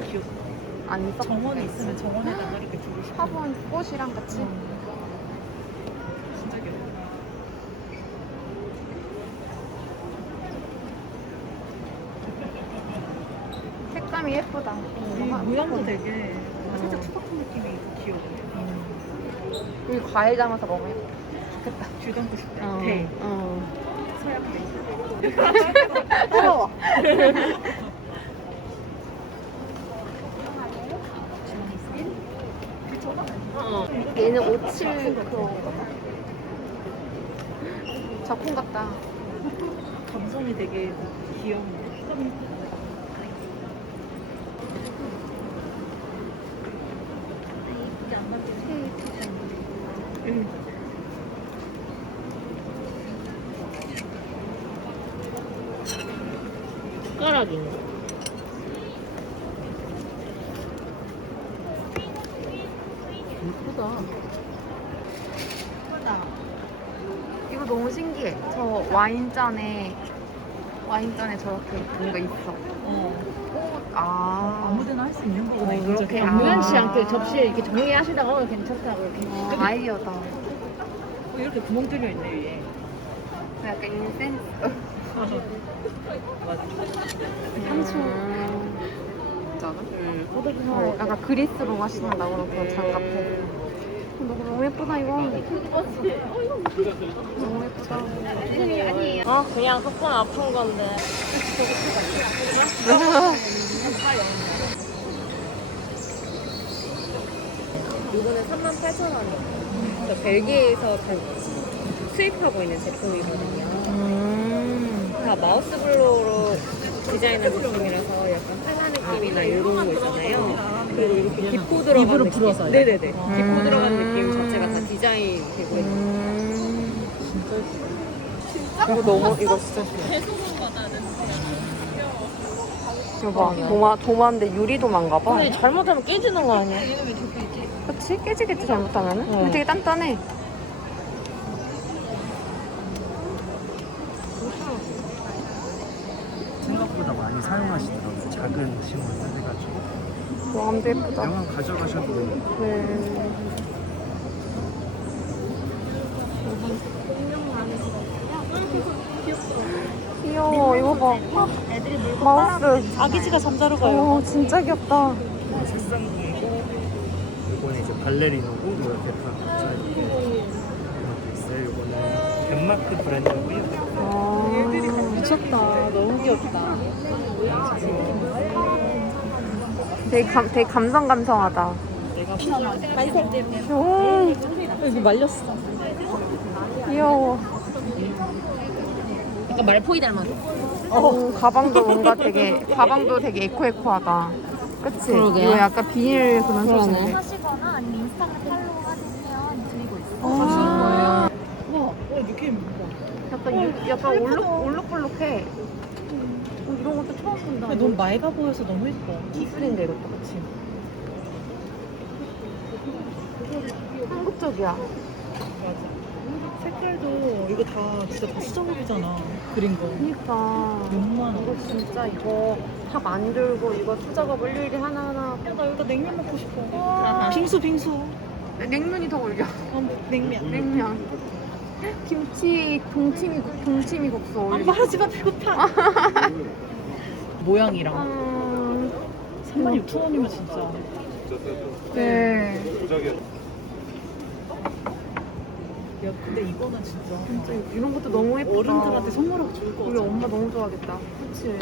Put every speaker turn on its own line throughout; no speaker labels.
귀엽다.
안 써?
정원에 있으면 정원에다가 이렇게 두고 싶어.
화분 꽃이랑 같이.
진짜 귀엽다.
색감이 예쁘다.
이 모양도 되게 살짝 투박한 느낌이 귀여워.
여기 과일 담아서 먹으면 좋겠다.
귤 담고 싶다. 대. 서양대.
부러워. 얘는 57 그거. 작품 같다.
감성이 되게 귀엽네.
숟가락인가? 예쁘다.
이거 너무 신기해. 저 와인잔에 저렇게 뭔가 있어. 아,
아무데나 할 수 있는 거구나.
어,
이거
그렇게.
저렇게.
아.
우연치 않게 접시에 이렇게 정리하시다가 괜찮다고 이렇게.
아이디어다.
이렇게 구멍 뚫려 있네 위에.
약간 인센스.
맞아.
향수. 어, 약간 그리스로 마시는다 그런 그런 장갑에. 너무 예쁘다 이거. 너무 예쁘다.
그냥 조금 아픈 건데. 이거는 38,000원이에요. 그러니까 벨기에에서 수입하고 있는 제품이거든요. 다 마우스 블로우로 디자인한 제품이라서 약간 칼라 느낌이나 이런 거 있잖아요. 그리고 이렇게 기포 들어간
입으로
느낌.
불어서.
네네네. 기포 들어간 느낌 자체가 다 디자인 되고 있는.
이거 너무 이거 진짜 좋아. 봐. 도마인데 유리 도마인가 봐.
근데 잘못하면 깨지는 거 아니야?
그치? 깨지겠지 잘못하면은. 근데 되게 단단해.
생각보다 많이 사용하시더라고요. 작은 식물 해가지고.
마음도 예쁘다.
영화 가져가셔도 돼요.
네. 귀여워. 이거 봐. 마우스.
아기지가 잠자러 가요.
오, 진짜 귀엽다.
색상품이고, 이거는 이제 발레리노고, 뭐 옆에 다 붙여있고, 이것도 있어요. 이거는 덴마크 브랜드고요.
미쳤다. 너무 귀엽다.
되게 감성하다. 오,
여기 말렸어.
귀여워.
약간 말포이 닮았어.
가방도 되게 에코에코하다. 그치?
그러게.
이거 약간 비닐 그런
그러네.
소재인데.
하시거나 아니면 인스타그램 팔로우 해주시면 드리고 있어요.
아,
와, 느낌 봐.
약간 올록볼록해. 이런 것도 처음 본다.
너무 맑아 보여서 너무 예뻐.
기술인데 이것도 그치? 한국적이야.
맞아. 색깔도 이거 다 진짜 다 수작업이잖아. 그린 거.
그니까.
너무
이거 진짜 이거 다 만들고 이거 수작업을 일일이 하나하나.
나 여기다 냉면 먹고 싶어. 빙수.
냉면이 더 올려.
냉면.
냉면. 김치 동치미 국수 올려.
말하지 마, 배고파. 모양이랑 36,000원이면 진짜.
네.
야, 근데 이거는 진짜
이런 것도 너무 예쁘다.
어른들한테 선물하고 좋을 것
우리
같아.
엄마 너무 좋아하겠다. 그치?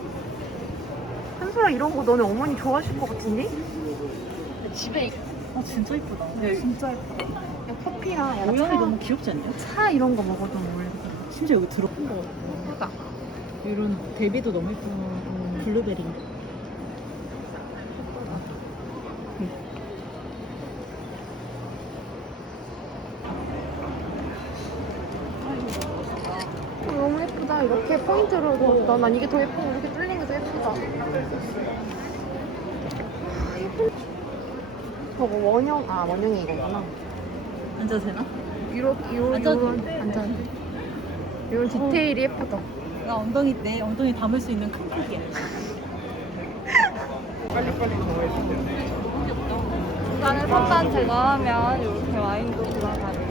한솔아 이런 거 너네 어머니 좋아하실 것 같은데?
집에
진짜 예쁘다. 진짜 예쁘다.
야, 커피랑 야,
모양이 너무 귀엽지 않냐?
차 이런 거 먹어도 어울려.
심지어 여기 들어간 거 같아.
예쁘다.
이런 대비도 너무 예쁘다. 블루베리.
너무 예쁘다. 이렇게 포인트로 줬다. 난 이게 더 예쁘고 이렇게 뚫린 게 더 예쁘다. 저거 원형이 이거구나.
앉아도 되나?
이런 디테일이 예쁘다.
내 엉덩이 담을 수 있는 큰 크기야.
중간에 선반 제거하면 이렇게 와인도 들어가네요.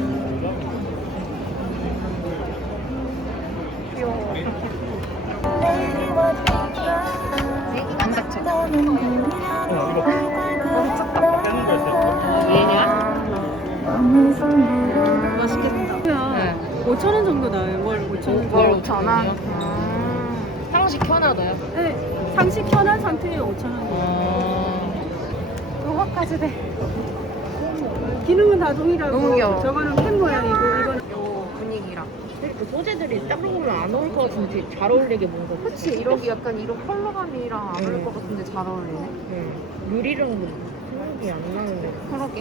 귀여워. 감자채.
맛있겠다.
네.
5,000원 정도 나와요. 월 5,000원.
월 5,000원.
상식 현아도요?
네, 상식 현한 상태에 5,000원이에요.
요거까지 돼.
기능은 다 동일하고.
너무 귀여워.
저거는 펜 모양이고 이건
요 분위기랑.
그 소재들이 딱 보면 안 어울 것 같은데 되게 잘 어울리게 뭔가.
그치, 이렇게 약간 이런 컬러감이랑 안 어울릴 것 같은데 잘 어울리네.
유리랑 생각이 안 나는데.
그러게.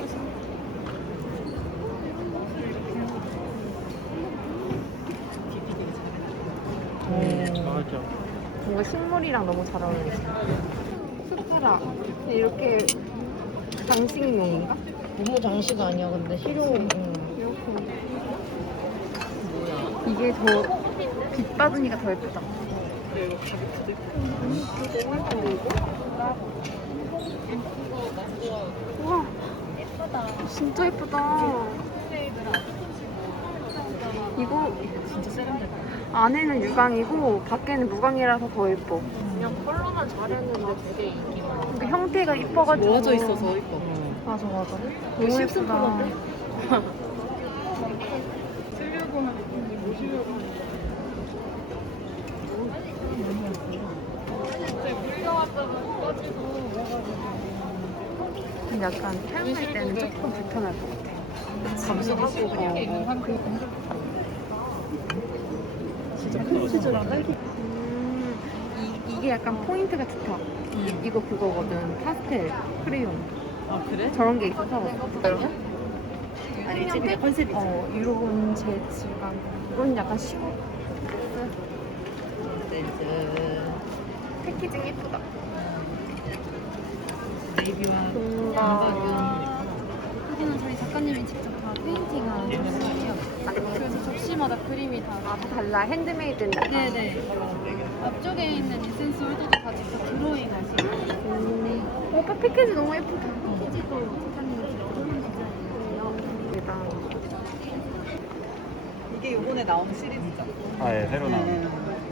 맞아.
뭔가 식물이랑 너무 잘 어울리지. 스프라. 이렇게 장식용인가?
너무 장식 아니야 근데 실용.
이게 더 빛 받으니까 더 예쁘다. 우와, 예쁘다. 진짜 예쁘다. 이거
진짜 세련되다.
안에는 유광이고 밖에는 무광이라서 더 예뻐.
그냥 컬러만 잘했는데 되게 인기가.
그러니까 형태가 이뻐가지고.
모아져 있어서 이뻐.
맞아 맞아.
이거
너무
십슨
예쁘다.
컬러인데? 쓰려고 하면 보시려고 하는
근데 약간 사용할 때는 조금 불편할 것 같아. 감수하고
진짜 큰 치즈랑 딸기.
이게 약간 포인트가 좋다. 이거 그거거든. 파스텔, 크레용.
아 그래?
저런 게 있어서.
아니지, 그게 컨셉이지.
이런 재질감. 이건 약간 시고. 패키징 예쁘다.
네이비와
뭔가.
여기는 저희 작가님이 직접 다 페인팅한 접시예요. 그래서 접시마다 그림이 다.
아, 달라. 핸드메이드인데.
네네. 앞쪽에 있는 에센스 홀더도 다 직접 드로잉 하시고.
오빠 패키지 너무 예쁘다.
패키지도 작가님이 직접 하는 디자인이에요.
대박.
이게 요번에 나온 시리즈죠.
아, 예, 새로 나온.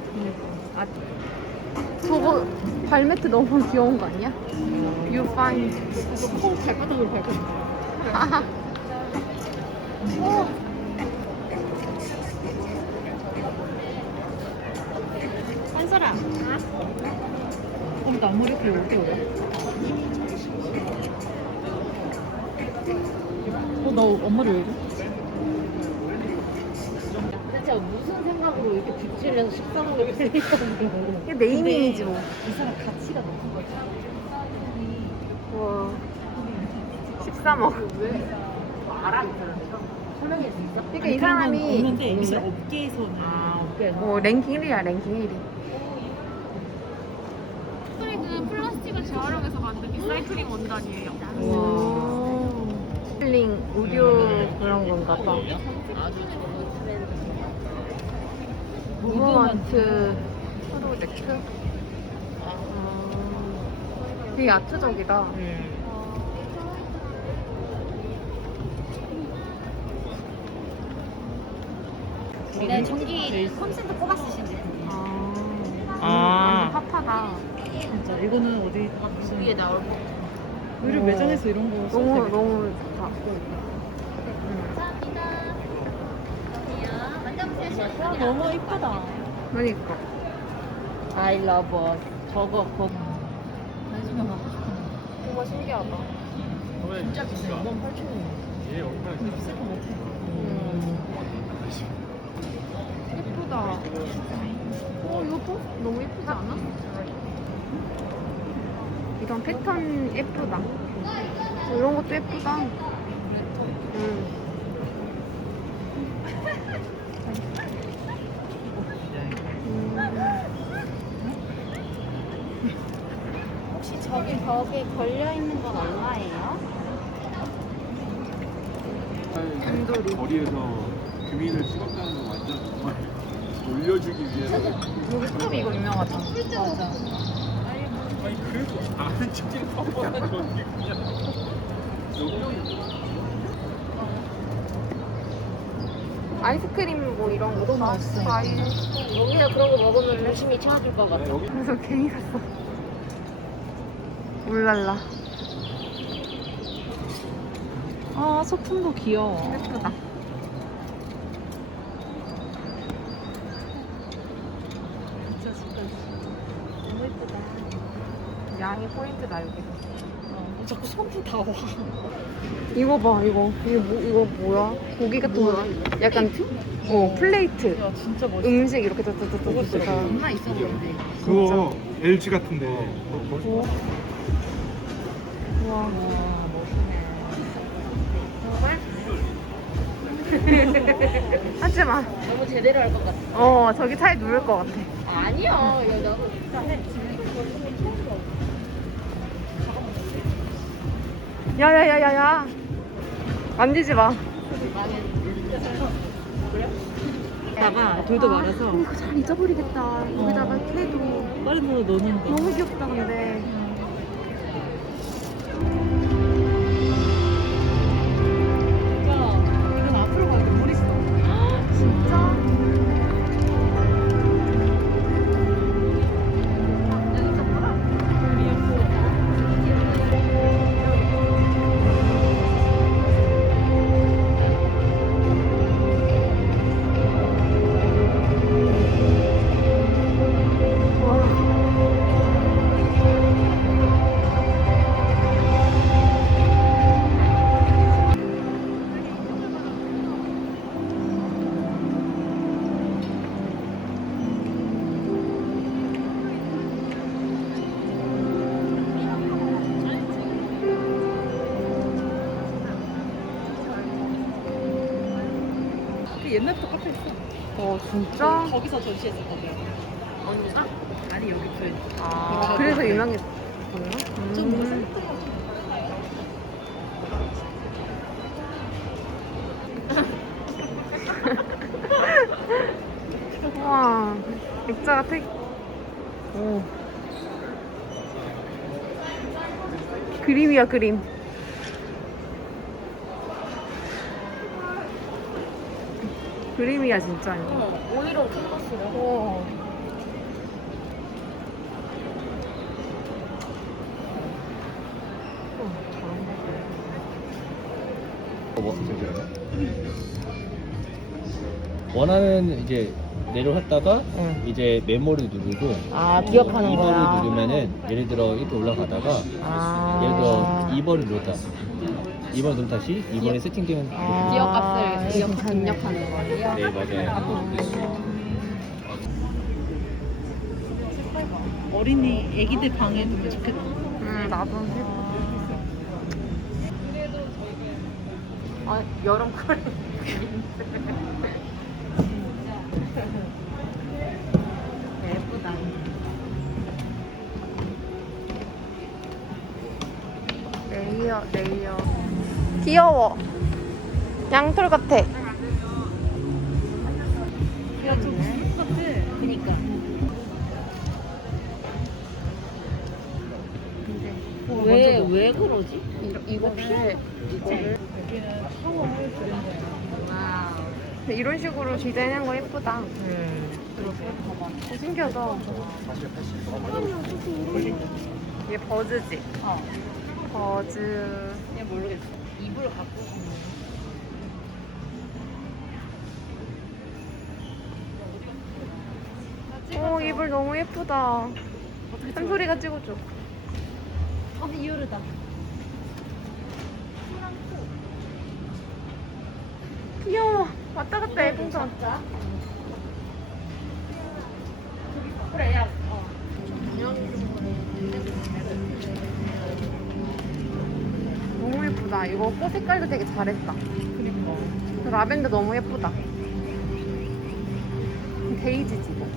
저거 발매트 너무 귀여운 거 아니야? You find.
이거 콩 발바닥으로 밟고.
한솔아.
그럼 나 앞머리 이렇게 어디 오래? 너 앞머리 왜 이래?
진짜 무슨 생각으로 이렇게 뒷줄에서 식사먹을 플레이하는
이게 네이밍이지 뭐.
이 사람 가치가 높은 거지.
와. 13억.
알아 이 사람. 설명할 수 있어?
그러니까 이 사람이
없는데 이제 업계에서는
랭킹 1위야, 랭킹 1위.
스토릭은 플라스틱을 재활용해서 만든 리사이클링 원단이에요.
힐링 의료 그런 건가 봐. 무브먼트 프로젝트. 되게 아트적이다.
네, 전기 콘센트 뽑아 쓰신대.
완전 핫하다.
진짜 이거는 어디 무슨
위에 나올 거.
의류 매장에서 이런 거 써도
너무
되겠다.
너무 좋다.
너무 이쁘다.
그러니까.
I love us. 저거 거.
나중에 가고 싶어.
정말 신기하다.
진짜 비싸. 28,000원.
근데 비쌀 것 같아.
예쁘다. 이것도 너무 예쁘지 않아? 이런 패턴 예쁘다. 이런 것도 예쁘다.
혹시 저기 벽에 걸려 있는 건 얼마예요?
거리에서 규민을 찍었다는 건 완전 정말 올려주기 위해서
여기 컵 이거 유명하다.
맞아.
아니 그래도 아는 척이 뻔뻔한 건데 그냥
아이스크림 뭐 이런 거 맛있어. 과일.
여기서 그런 거 먹으면 열심히 찾아줄 것 같아.
여기
그래서 괜히 샀어. 울랄라.
아 소품도 귀여워.
예쁘다.
진짜 진짜 너무 예쁘다.
양이 포인트다 여기.
자꾸 손도 다 와.
이거 봐 이거. 이거 뭐야? 고기 같은 거. 약간 플레이트.
야 진짜 멋있어.
음식 이렇게 따따따따따.
엄마 있었는데.
그거 LG 같은데
와. 하지 마.
너무 제대로 할 것 같아.
저기 차에 누울 것 같아.
아니야. 야, 나도 진짜 해.
야야야야야. 만지지 마.
다가 돌도 말아서
이거 잘 잊어버리겠다. 여기다가 캐도
다른 데로 넣는 거.
너무 귀엽다 근데.
야, 이건 앞으로 가야 돼. 물 있어.
진짜?
그 옛날부터 카페 있어.
진짜?
거기서 전시했었거든.
언니가?
아니 여기 브랜드.
그래서 유명했구나.
좀 뭔가 생겼던 거.
와, 액자가 그림이야, 그림. 그림이야, 진짜.
오히려 캔버스로.
원하는 이제 내려왔다가 이제 메모를 누르고
기억하는
2번을 누르면은 예를 들어 이렇게 올라가다가 예를 들어 2번을 눌렀다. 2번을 누르면 다시 2번에 세팅되면
기억값을 입력하는 거예요.
네 맞아요.
어린이 애기들 방에 두면 좋겠다.
나도. 여름 쿨.
예쁘다.
레이어. 귀여워. 양털 같아.
야, 좀 무슨 같아.
그니까. 왜 그러지?
이거를
여기는 샤워할 브랜드.
근데 이런 식으로 디자인한 거 예쁘다. 신기하다. 얘 버즈지? 버즈.
그냥 모르겠어. 이불 갖고 싶네.
이불 너무 예쁘다. 한소리가 찍어줘.
이효르다.
귀여워. 왔다 갔다 예쁜다.
그래, 야.
너무 예쁘다. 이거 꽃 색깔도 되게 잘했다.
그러니까.
라벤더 너무 예쁘다. 데이지지 이거.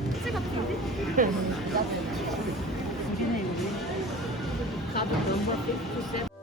나도 너무 예쁘지.